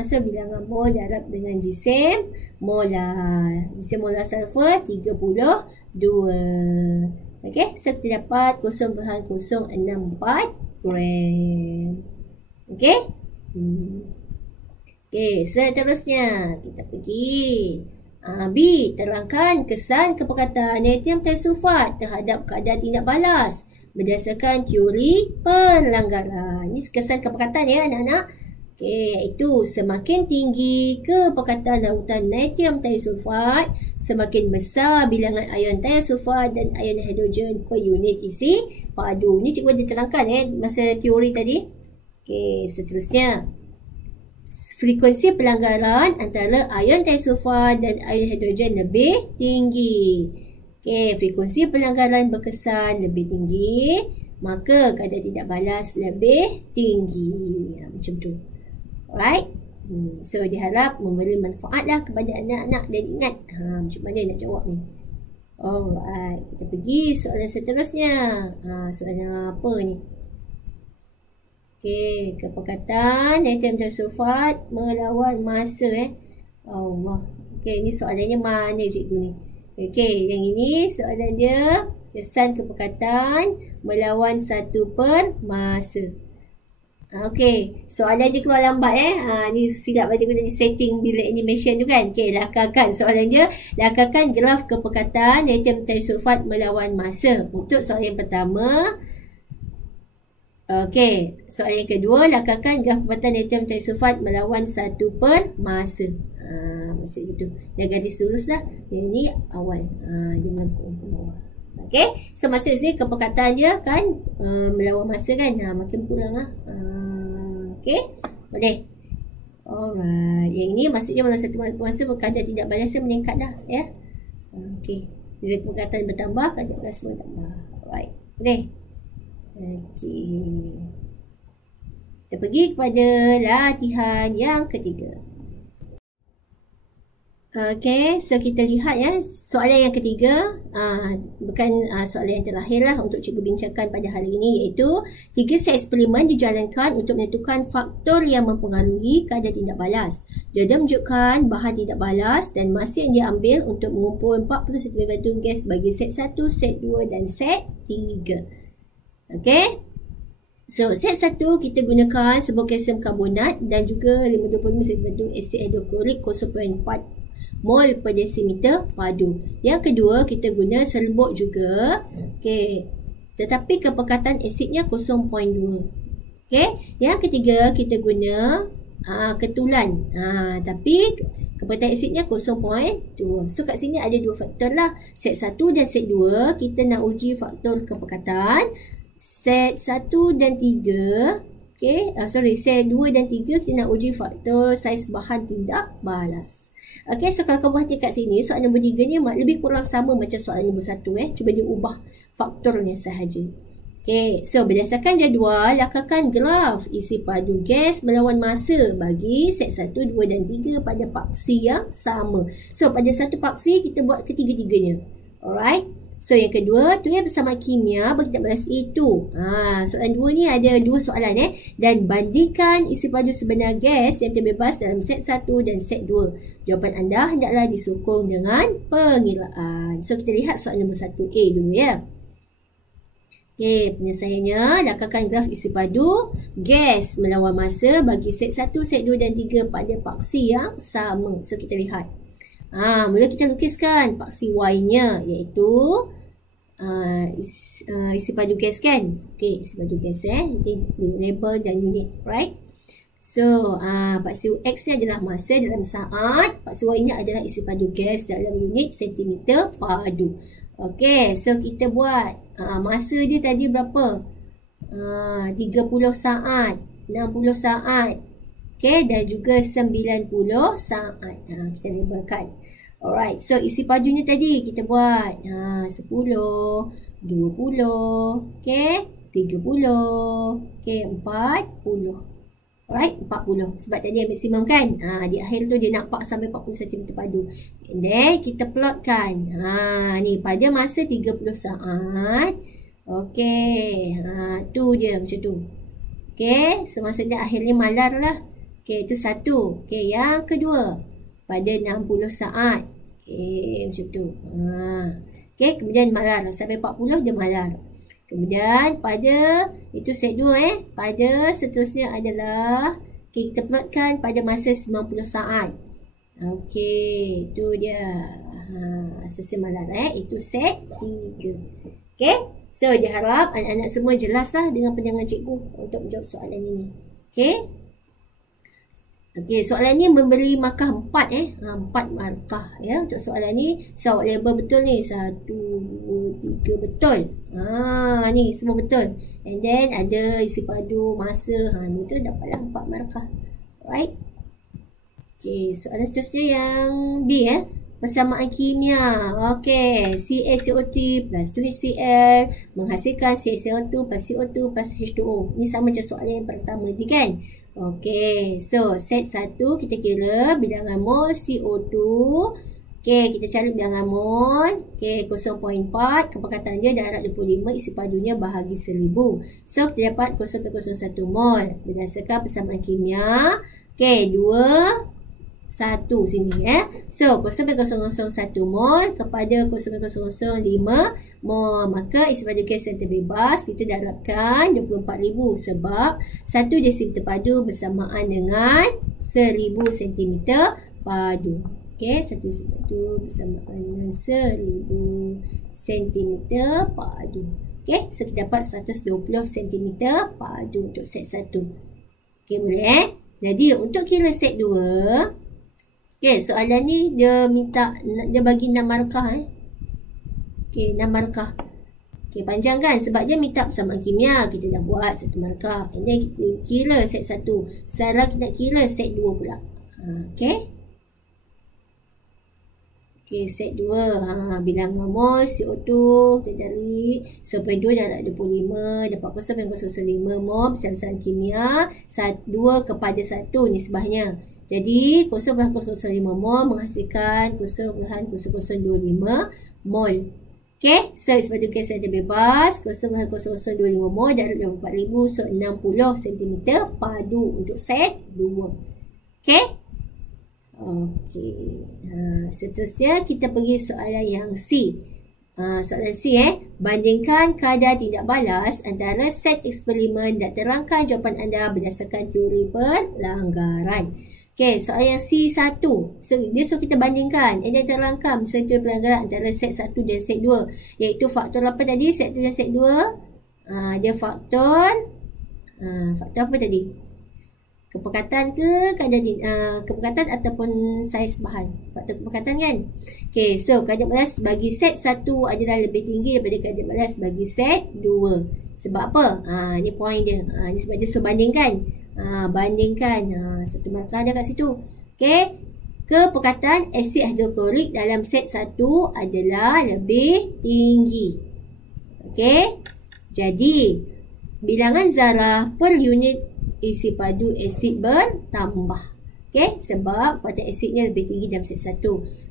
So bilangan mol darab dengan jisim molar. Jisim molar sulfur 32. Okay, so kita dapat 0.064 gram. Okay. Okay, seterusnya kita pergi B. Terangkan kesan kepekatan natrium thiosulfat terhadap keadaan tindak balas berdasarkan teori pelanggaran. Ini kesan kepekatan ya anak-anak. Okay, iaitu semakin tinggi kepekatan lautan natrium thiosulfat, semakin besar bilangan ion thiosulfat dan ion hidrogen per unit isi padu. Ini cikgu ada terangkan masa teori tadi. Okay, seterusnya. Frekuensi pelanggaran antara ion thiosulfat dan ion hidrogen lebih tinggi. Okey, frekuensi pelanggaran berkesan lebih tinggi, maka kadar tidak balas lebih tinggi. Macam tu. Alright. So diharap memberi manfaat lah kepada anak-anak dan ingat macam mana nak jawab ni. Alright, kita pergi soalan seterusnya. Soalan apa ni? Okey, kepekatan nitrogen sulfat melawan masa Allah. Okey, ni soalannya mana cikgu ni? Okey, yang ini soalan dia kesan kepekatan melawan satu per masa. Okey, soalan dia keluar lambat ni silap baca guna di setting bila animation tu kan. Okey, lakarkan soalan dia, lakarkan graf kepekatan natrium trisulfat melawan masa. Untuk soalan yang pertama. Okey, soalan yang kedua, lakarkan graf kepekatan natrium trisulfat melawan satu per masa. Maksud gitu. Dah garis lurus dah. Yang ni awal. Jangan ke bawah. Okey, so maksud sini kepekatan dia kan melawan masa kan. Makin kurang okey, boleh. Alright, yang ini maksudnya melawan satu masa kadar tidak balasnya meningkat dah ya. Okey, bila kepekatan bertambah kadar balasnya bertambah. Alright, boleh. Okey, kita pergi kepada latihan yang ketiga. Okey, so kita lihat soalan yang ketiga, bukan soalan yang terakhir lah untuk cikgu bincangkan pada hari ini, iaitu 3 set eksperimen dijalankan untuk menentukan faktor yang mempengaruhi kadar tindak balas. Jadual menunjukkan bahan tindak balas dan masa yang diambil untuk mengumpul 40 cm batu gas bagi set 1, set 2 dan set 3. Okey. So, set 1 kita gunakan serbuk kalsium karbonat dan juga 525 cm batu asid hidroklorik 0.4 mol per desimeter padu. Yang kedua, kita guna serbuk juga. Okey. Tetapi kepekatan asidnya 0.2. Okey. Yang ketiga, kita guna ketulan. Tapi kepekatan asidnya 0.2. So, kat sini ada dua faktor lah. Set 1 dan set 2, kita nak uji faktor kepekatan. Set 1 dan 3, set 2 dan 3 kita nak uji faktor saiz bahan tindak balas. Okey, so kalau kau perhati kat sini, soalan nombor 3 ni lebih kurang sama macam soalan nombor 1 Cuba dia ubah faktornya sahaja. Okey, so berdasarkan jadual, lakarkan graf isi padu gas melawan masa bagi set 1, 2 dan 3 pada paksi yang sama. So pada satu paksi kita buat ketiga-tiganya. Alright. So yang kedua, tulis bersama kimia bagi tindak balas itu. Soalan 2 ni ada dua soalan dan bandingkan isi padu sebenar gas yang terbebas dalam set 1 dan set 2. Jawapan anda hendaklah disokong dengan pengiraan. So kita lihat soalan nombor 1A dulu ya. Okey, penyelesaiannya, lakarkan graf isi padu gas melawan masa bagi set 1, set 2 dan 3 pada paksi yang sama. So kita lihat. Mula kita lukiskan paksi Y-nya, iaitu isi padu gas kan. Okey, isi padu gas nanti label dan unit, right? So, paksi X ni adalah masa dalam saat, paksi Y ni adalah isi padu gas dalam unit sentimeter padu. Okey, so kita buat masa dia tadi berapa? 30 saat, 60 saat. Okey, dan juga 90 saat. Kita labelkan. Alright, so isi padunya tadi kita buat 10, 20, okey, 30, okey, 40. Alright, 40. Sebab tadi yang maksimum kan. Di akhir tu dia nampak sampai 40 cm padu. And then kita plotkan. Ni pada masa 30 saat. Okey, tu dia macam tu. Okey, so maksudnya akhirnya malar lah. Okey, itu satu. Okey, yang kedua pada 60 saat. Okey, macam tu. Okey, kemudian malar sampai 40 dia malar. Kemudian pada itu set 2 pada seterusnya adalah kita plotkan pada masa 90 saat. Okey, itu dia. Seterusnya malar itu set 3. Okey, so diharap anak-anak semua jelaslah dengan pandangan cikgu untuk menjawab soalan ini. Okey. Okey, soalan ni memberi markah 4 4 markah ya untuk soalan ni. So awak label betul ni. 1, 2, 3 betul. Ni semua betul. And then ada isi padu, masa. Ni tu dapatlah 4 markah. Right? Okey, soalan seterusnya yang B persamaan kimia. Okey, CaCO3 plus 2HCl menghasilkan CaCO2 plus CO2 plus H2O. Ni sama macam soalan yang pertama tadi kan. Okey, so set 1 kita kira bilangan mol CO2. Okey, kita cari bilangan mol. Okey, 0.4, kepekatan dia darab 25, isi padunya bahagi 1000. So, kita dapat 0.01 mol. Berdasarkan persamaan kimia. Okey, 2, 1 sini So, 0.001 mol kepada 0.005 mol. Maka isi padu gas yang terbebas kita darabkan 24,000 sebab 1 desi terpadu bersamaan dengan 1000 cm padu. Okey, 1 desi padu bersamaan dengan 1000 cm padu. Okey, so kita dapat 120 cm padu untuk set 1. Okey, boleh Jadi, untuk kira set 2, okey, soalan ni dia minta, dia bagi 6 markah Okey, 6 markah. Okey, panjang kan? Sebab dia minta persamaan kimia. Kita dah buat 1 markah. And then kita kira set 1. Sekarang kita nak kira set 2 pula. Okey. Okey, set 2. Bilangan mol CO2 kita cari 0.2 darab 25 dapat 0.005 mol persamaan kimia 2 kepada 1 nisbahnya. Jadi 0.005 mol menghasilkan 0.0025 mol. Okey, so isi gas yang terbebas 0.0025 mol darab 24,000, so 60 cm padu untuk set 2. Okey. Okey. Seterusnya kita pergi soalan yang C. Soalan C bandingkan kadar tidak balas antara set eksperimen dan terangkan jawapan anda berdasarkan teori pelanggaran. Okey, soalan yang C1. So, dia suruh kita bandingkan. Dia terangkan teori pelanggaran antara set 1 dan set 2. Iaitu faktor apa tadi? Set 1 dan set 2. Dia faktor apa tadi? Kepekatan ke kadar kepekatan ataupun saiz bahan. Faktor kepekatan kan? Okey, so kadar balas bagi set 1 adalah lebih tinggi daripada kadar balas bagi set 2. Sebab apa? Ni point dia. Ni sebab dia suruh bandingkan. Bandingkan. Satu markah ada kat situ. Okey. Kepekatan asid hidroklorik dalam set 1 adalah lebih tinggi. Okey. Jadi, bilangan zarah per unit isi padu asid bertambah. Okey, sebab kepekatan asidnya lebih tinggi dalam set 1.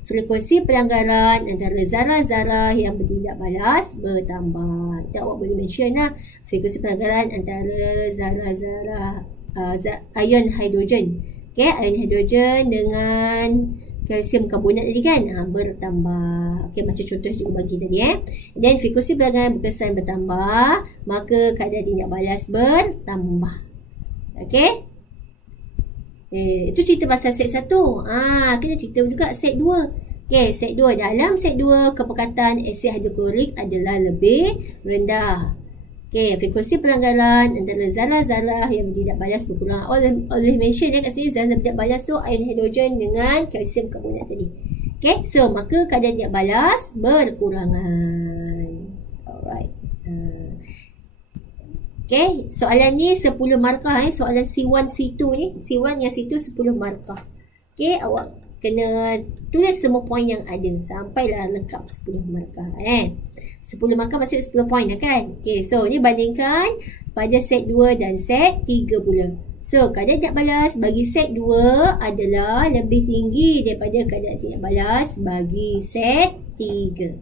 Frekuensi pelanggaran antara zarah-zarah yang bertindak balas bertambah. Kita awak boleh mention lah frekuensi pelanggaran antara zarah-zarah ion hidrogen. Okey, ion hidrogen dengan kalsium karbonat tadi kan bertambah. Okey, macam contoh cikgu bagi tadi Dan frekuensi pelanggaran berkesan bertambah, maka kadar tindak balas bertambah. Okey. Itu cerita pasal set 1. Kita cerita juga set 2. Okey, set 2. Dalam set 2, kepekatan asid hidroklorik adalah lebih rendah. Okey, frekuensi pelanggaran antara zarah-zarah yang tidak balas berkurang. Oleh mention kat sini zarah tidak balas tu ion hidrogen dengan kalsium karbonat tadi. Okey, so maka kadar tidak balas berkurangan. Alright. Okey, soalan ni 10 markah soalan C1 C2 ni. C1 yang C2 10 markah. Okey, awak kena tulis semua poin yang ada sampailah lengkap 10 markah 10 markah maksud 10 poin lah kan. Okey, so ni bandingkan pada set 2 dan set 3 pula. So, kadar tidak balas bagi set 2 adalah lebih tinggi daripada kadar tidak balas bagi set 3.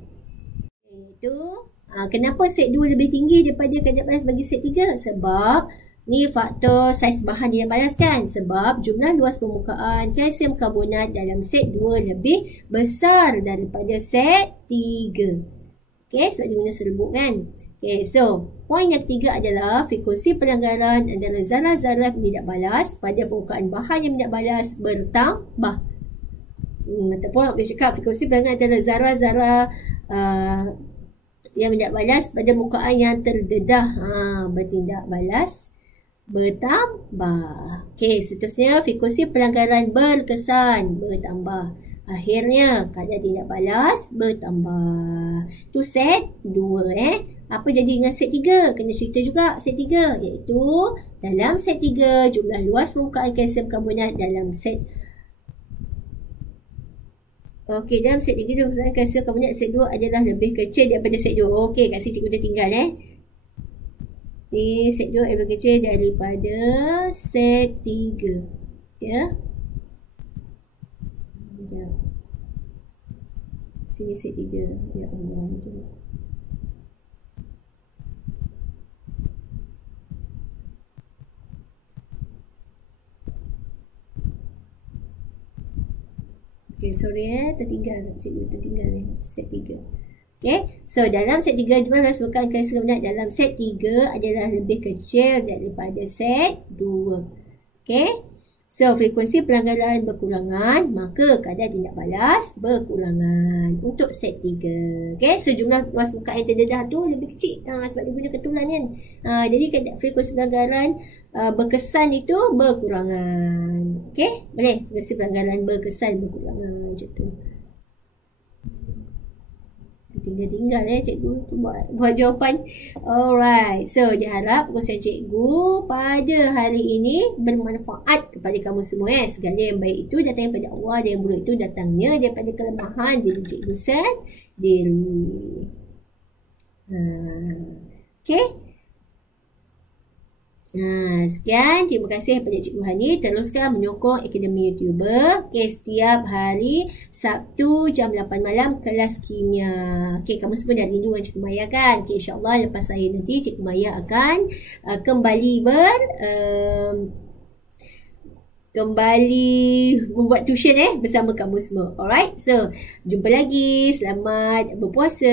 Itu kenapa set 2 lebih tinggi daripada kadar balas bagi set 3? Sebab ni faktor saiz bahan yang balas kan. Sebab jumlah luas permukaan kalsium karbonat dalam set 2 lebih besar daripada set 3. Okey, sebab dia guna serbuk kan. Okey, so poin yang ketiga adalah frekuensi pelanggaran antara zarah-zarah tidak balas pada permukaan bahan yang tidak balas bertambah. Ataupun boleh cakap frekuensi pelanggaran antara zarah-zarah yang tidak balas pada permukaan yang terdedah bertindak balas bertambah. Okey, seterusnya frekuensi pelanggaran berkesan bertambah. Akhirnya kadar tidak balas bertambah. Tu set 2 Apa jadi dengan set 3? Kena cerita juga set 3, iaitu dalam set 3 jumlah luas permukaan kalsium karbonat dalam set Okey, dalam set 3 jumlah kalsium karbonat set 2 adalah lebih kecil daripada set 2. Okey, kat sini cikgu dah tinggal Ni set 2 lebih kecil daripada set 3. Ya. Sekejap. Sini set 3. Ya Allah. Okay, sorry tertinggal. Cikgu tertinggal ni. Set 3. Okay, so dalam set 3, jom bukan kesebenarnya dalam set 3 adalah lebih kecil daripada set 2. Okay, so frekuensi pelanggaran berkurangan, maka kadar tindak balas berkurangan untuk set 3. Okay, so jumlah luas muka yang terdedah tu lebih kecil sebab dia guna ketulan kan. Jadi frekuensi pelanggaran berkesan itu berkurangan. Okay, boleh frekuensi pelanggaran berkesan berkurangan macam tu. Tinggal cikgu tu buat jawapan. Alright, so diharap perkongsian cikgu pada hari ini bermanfaat kepada kamu semua. Segala yang baik itu datang daripada Allah, dan yang buruk itu datangnya daripada kelemahan diri cikgu sendiri. Okay. Sekian, terima kasih kepada Cikgu Hani. Teruskan menyokong Akademi YouTuber. Okay, setiap hari Sabtu jam 8 malam kelas kimia. Okay, kamu semua dah rindu dengan Cikgu Maya kan? Okay, insyaAllah lepas saya nanti Cikgu Maya akan kembali membuat tuition bersama kamu semua. Alright, so jumpa lagi. Selamat berpuasa.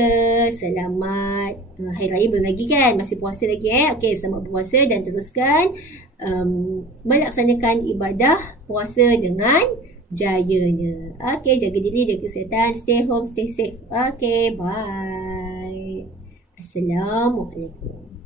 Selamat Hari Raya belum lagi kan? Masih puasa lagi Okay, selamat berpuasa dan teruskan melaksanakan ibadah puasa dengan jayanya. Okay, jaga diri, jaga kesihatan, stay home, stay safe. Okay, bye. Assalamualaikum.